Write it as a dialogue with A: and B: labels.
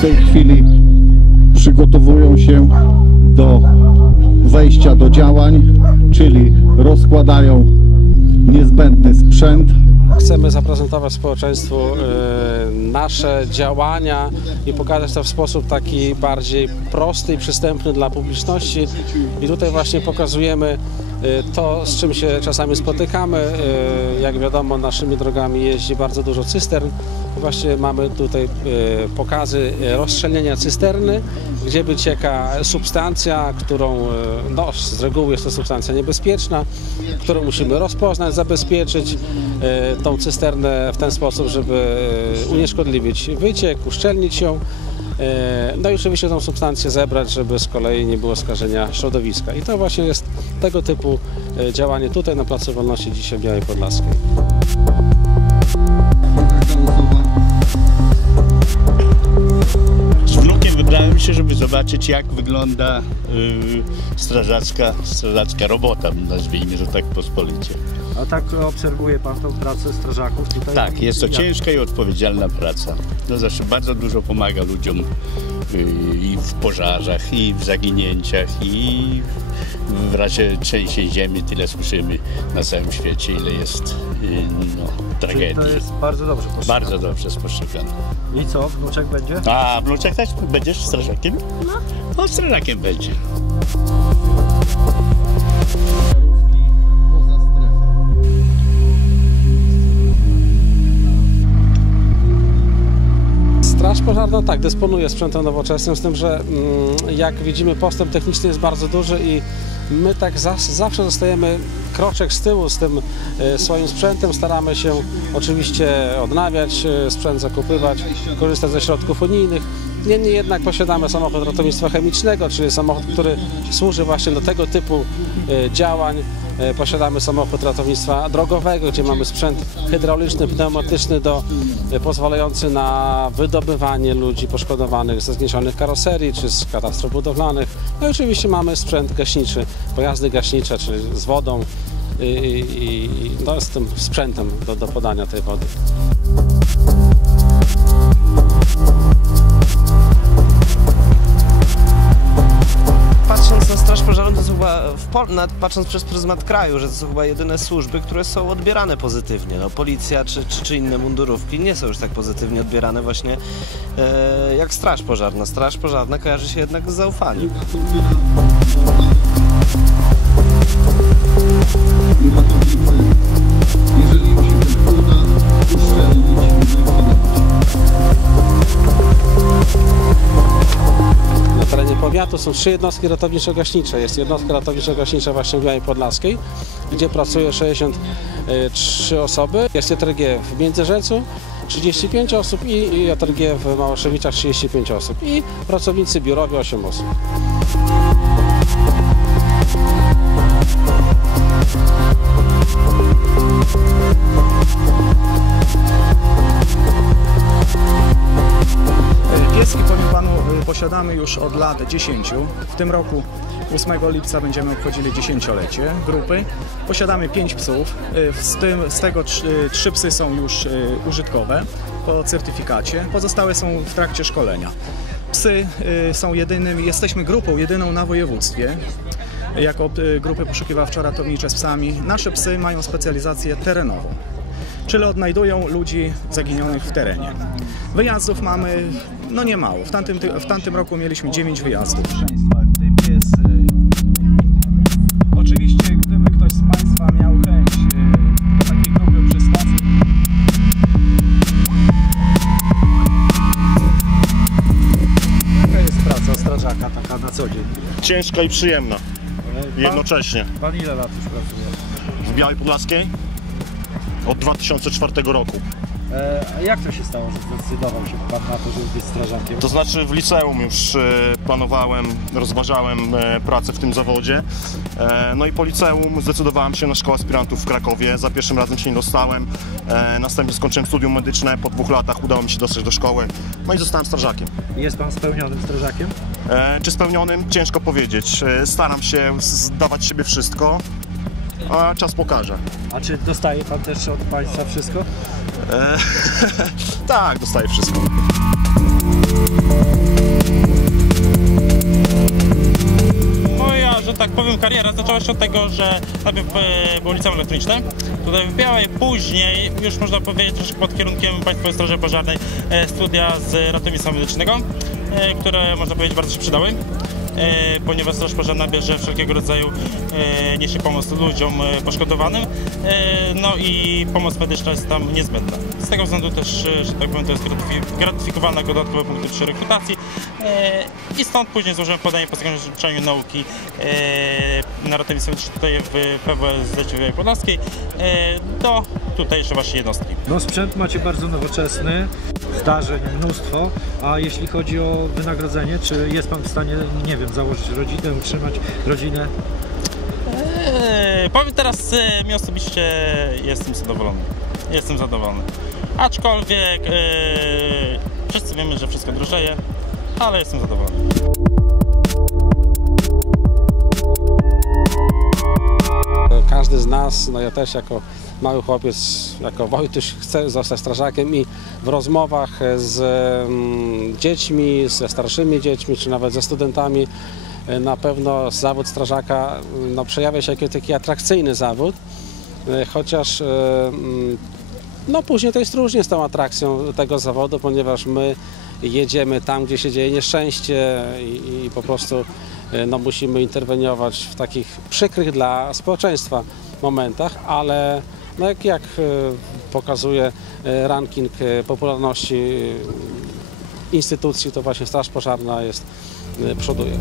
A: tej chwili przygotowują się do wejścia do działań, czyli rozkładają niezbędny sprzęt.
B: Chcemy zaprezentować społeczeństwu e, nasze działania i pokazać to w sposób taki bardziej prosty i przystępny dla publiczności. I tutaj właśnie pokazujemy to, z czym się czasami spotykamy. E, Jak wiadomo, naszymi drogami jeździ bardzo dużo cystern. Właśnie mamy tutaj e, pokazy rozstrzelenia cysterny, gdzie wycieka substancja, którą no, z reguły jest to substancja niebezpieczna, którą musimy rozpoznać, zabezpieczyć tą cysternę w ten sposób, żeby unieszkodliwić wyciek, uszczelnić ją. E, No i oczywiście tą substancję zebrać, żeby z kolei nie było skażenia środowiska. I to właśnie jest tego typu e, działanie tutaj na Placu Wolności dzisiaj w Białej Podlaskiej.
C: Z wnukiem wybrałem się, żeby zobaczyć, jak wygląda y, strażacka, strażacka robota, nazwijmy to tak pospolicie.
D: A tak obserwuje Pan tą pracę strażaków tutaj?
C: Tak, jest to ciężka i odpowiedzialna praca. To znaczy bardzo dużo pomaga ludziom y, i w pożarzach, i w zaginięciach, i w razie trzęsień ziemi. Tyle słyszymy na całym świecie, ile jest y, no,
D: Czyli
C: tragedii.
D: to jest bardzo dobrze postrzegane.
C: Bardzo dobrze spostrzegane.
D: I co, wnuczek będzie?
C: A wnuczek też będziesz strażakiem? No. No, strażakiem będzie.
B: Pożarna tak, dysponuje sprzętem nowoczesnym, z tym, że mm, jak widzimy postęp techniczny jest bardzo duży i my tak zawsze zostajemy kroczek z tyłu z tym e, swoim sprzętem. Staramy się oczywiście odnawiać e, sprzęt, zakupywać, korzystać ze środków unijnych. Niemniej jednak posiadamy samochód ratownictwa chemicznego, czyli samochód, który służy właśnie do tego typu e, działań. E, Posiadamy samochód ratownictwa drogowego, gdzie mamy sprzęt hydrauliczny, pneumatyczny do, e, pozwalający na wydobywanie ludzi poszkodowanych ze zniszczonych karoserii czy z katastrof budowlanych. No i oczywiście mamy sprzęt gaśniczy, pojazdy gaśnicze, czyli z wodą i, i, i no, z tym sprzętem do, do podania tej wody.
E: Chyba, Pol- patrząc przez pryzmat kraju, że to są chyba jedyne służby, które są odbierane pozytywnie. No, policja czy, czy, czy inne mundurówki nie są już tak pozytywnie odbierane właśnie e, jak Straż Pożarna. Straż Pożarna kojarzy się jednak z zaufaniem.
A: Jeżeli
B: powiatu są trzy jednostki ratowniczo-gaśnicze. Jest jednostka ratowniczo-gaśnicza właśnie w Białej Podlaskiej, gdzie pracuje 63 osoby. Jest JRG w Międzyrzecu 35 osób i JRG w Małoszewiczach 35 osób i pracownicy biurowi 8 osób.
F: Pieski, powiem Panu, posiadamy już od lat 10. W tym roku 8 lipca będziemy obchodzili dziesięciolecie grupy. Posiadamy 5 psów, y, z, tym, z tego 3 psy są już y, użytkowe po certyfikacie, pozostałe są w trakcie szkolenia. Psy y, są jedynym, jesteśmy grupą jedyną na województwie, jako y, grupy poszukiwawczo-ratownicze z psami. Nasze psy mają specjalizację terenową czyli odnajdują ludzi zaginionych w terenie. Wyjazdów mamy no nie mało. W tamtym, ty- w tamtym roku mieliśmy 9 wyjazdów. Oczywiście, gdyby ktoś z Państwa miał chęć y, takiej grupy przy stacji,
D: Jaka jest praca strażaka taka na co dzień?
G: ciężka i przyjemna
D: Pan,
G: jednocześnie.
D: pan ile lat już pracuje?
G: W Białej Podlaskiej od 2004 roku.
D: E, a jak to się stało, że zdecydował się Pan na to, żeby być strażakiem?
G: To znaczy w liceum już e, planowałem, rozważałem e, pracę w tym zawodzie. No i po liceum zdecydowałem się na szkołę aspirantów w Krakowie. Za pierwszym razem się nie dostałem. Następnie skończyłem studium medyczne. Po dwóch latach udało mi się dostać do szkoły. No i zostałem strażakiem.
D: Jest Pan spełnionym strażakiem?
G: Czy spełnionym? Ciężko powiedzieć. Staram się zdawać siebie wszystko, a czas pokaże.
D: A czy dostaje Pan też od Państwa wszystko?
G: E, tak, dostaję wszystko.
H: No Moja, że tak powiem, kariera zaczęła się od tego, że najpierw było liceum elektroniczne, tutaj w Białej, później, już można powiedzieć, troszkę pod kierunkiem Państwowej Straży Pożarnej, e, studia z ratownictwa medycznego, e, które można powiedzieć bardzo się przydały e, Ponieważ Straż Pożarna bierze wszelkiego rodzaju, e, niesie pomoc ludziom e, poszkodowanym, no i pomoc medyczna jest tam niezbędna. Z tego względu też, że tak powiem, to jest gratyfi- gratyfikowane jako dodatkowe punkty przy rekrutacji. I stąd później złożyłem podanie po zakończeniu nauki na ratownictwie tutaj w PWSZ Podlaskiej do tutejszej właśnie jednostki.
D: No sprzęt macie bardzo nowoczesny, zdarzeń mnóstwo, a jeśli chodzi o wynagrodzenie, czy jest Pan w stanie, nie wiem, założyć rodzinę, utrzymać rodzinę?
H: Eee, powiem teraz, e, mi osobiście jestem zadowolony. Jestem zadowolony. Aczkolwiek e, wszyscy wiemy, że wszystko drożeje, ale jestem zadowolony.
B: Każdy z nas, no ja też jako mały chłopiec, jako Wojtuś chcę zostać strażakiem i w rozmowach z mm, dziećmi, ze starszymi dziećmi, czy nawet ze studentami, e, na pewno zawód strażaka mm, no, przejawia się jako taki atrakcyjny zawód, e, chociaż e, mm, no później to jest różnie z tą atrakcją tego zawodu, ponieważ my jedziemy tam, gdzie się dzieje nieszczęście i, i po prostu no, musimy interweniować w takich przykrych dla społeczeństwa momentach, ale no, jak, jak e, pokazuje e, ranking e, popularności instytucji, to właśnie Straż Pożarna jest, przoduje.